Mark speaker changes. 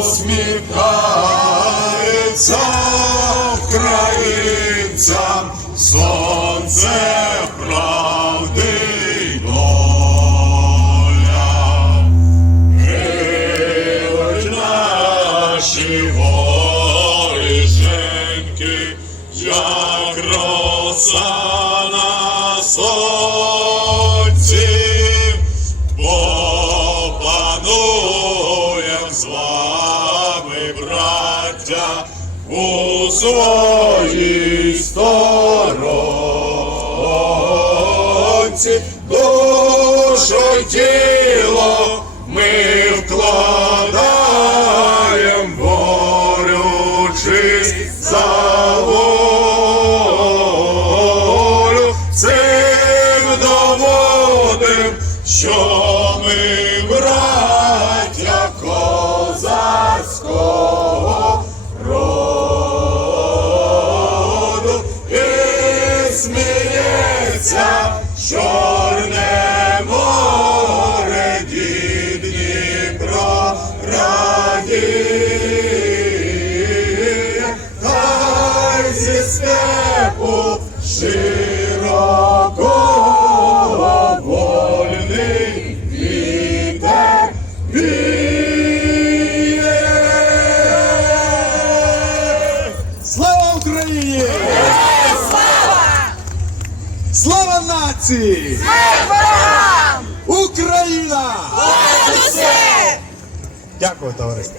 Speaker 1: усміхається українцям сонце правди й доля. Як роса браття, у своїй сторонці, душу й тіло ми вкладаєм, борючись за волю, цим доводим, що ми сміється чорне море дід Дніпро радіє, хай зі степу широкого
Speaker 2: Нації!
Speaker 3: Україна! Дякую, товариство.